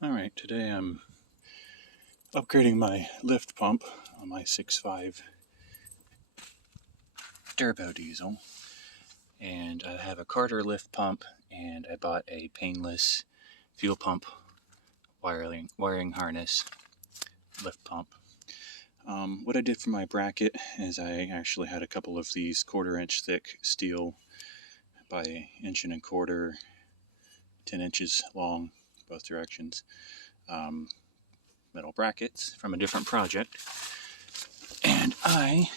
Alright, today I'm upgrading my lift pump on my 6.5 turbo diesel. And I have a Carter lift pump, and I bought a painless fuel pump wiring harness lift pump. What I did for my bracket is I actually had a couple of these 1/4 inch thick steel by 1.25 inches, 10 inches long, both directions. Metal brackets from a different project, and I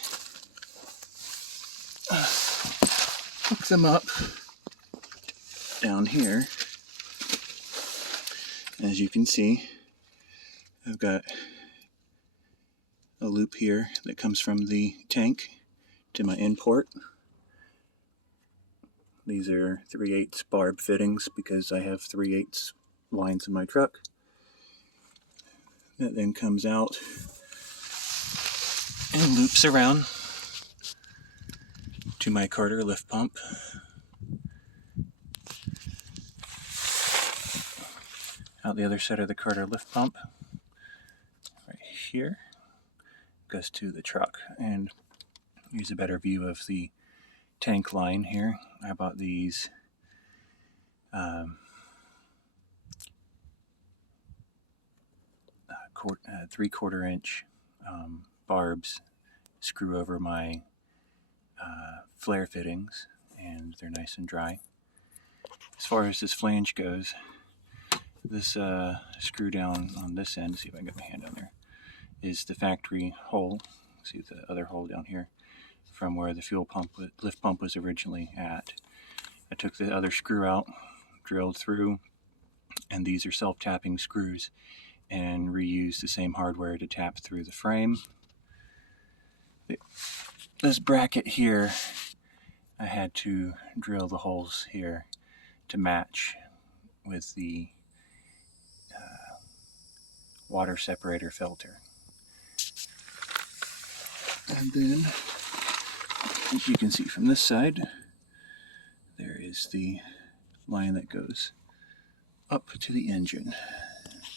hooked them up down here. As you can see, I've got a loop here that comes from the tank to my in port. These are 3/8 barb fittings because I have 3/8 lines in my truck. That then comes out and loops around to my Carter lift pump. Out the other side of the Carter lift pump, right here, goes to the truck. And here's a better view of the tank line here. I bought these 3/4 inch barbs screw over my flare fittings, and they're nice and dry. As far as this flange goes, this screw down on this end, see if I can get my hand on there, is the factory hole. See the other hole down here from where the lift pump was originally at. I took the other screw out, drilled through, and these are self-tapping screws, and reused the same hardware to tap through the frame. This bracket here, I had to drill the holes here to match with the water separator filter. And then, as you can see from this side, there is the line that goes up to the engine.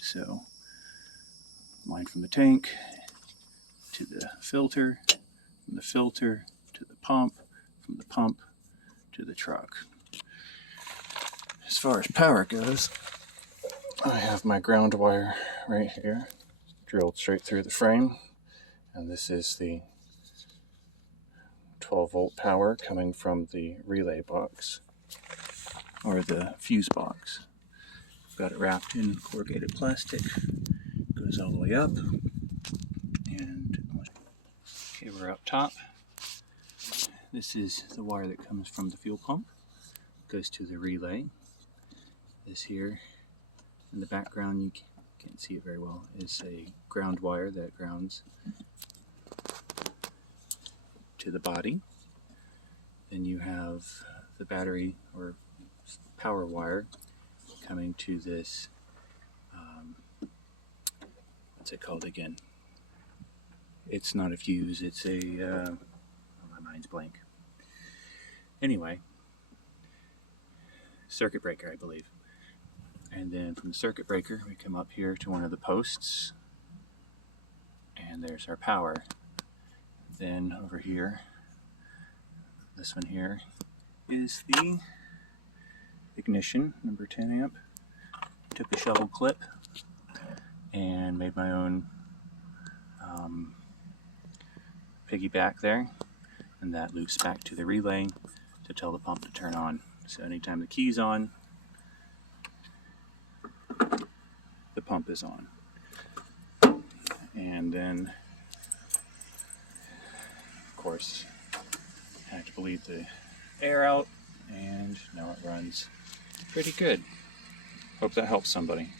So, line from the tank to the filter, from the filter to the pump, from the pump to the truck. As far as power goes, I have my ground wire right here, drilled straight through the frame, and this is the 12-volt power coming from the relay box, or the fuse box. I've got it wrapped in corrugated plastic, goes all the way up, and okay, we're up top. This is the wire that comes from the fuel pump, goes to the relay. This here in the background, you can't see it very well, is a ground wire that grounds to the body. Then you have the battery or power wire coming to this, what's it called again? It's not a fuse, it's a, my mind's blank. Anyway, circuit breaker, I believe. And then from the circuit breaker, we come up here to one of the posts, and there's our power. Then over here, this one here is the ignition, number 10 amp. Took a shovel clip and made my own piggyback there, and that loops back to the relay to tell the pump to turn on. So anytime the key's on, the pump is on. And then, of course, I have to bleed the air out, and now it runs pretty good. Hope that helps somebody.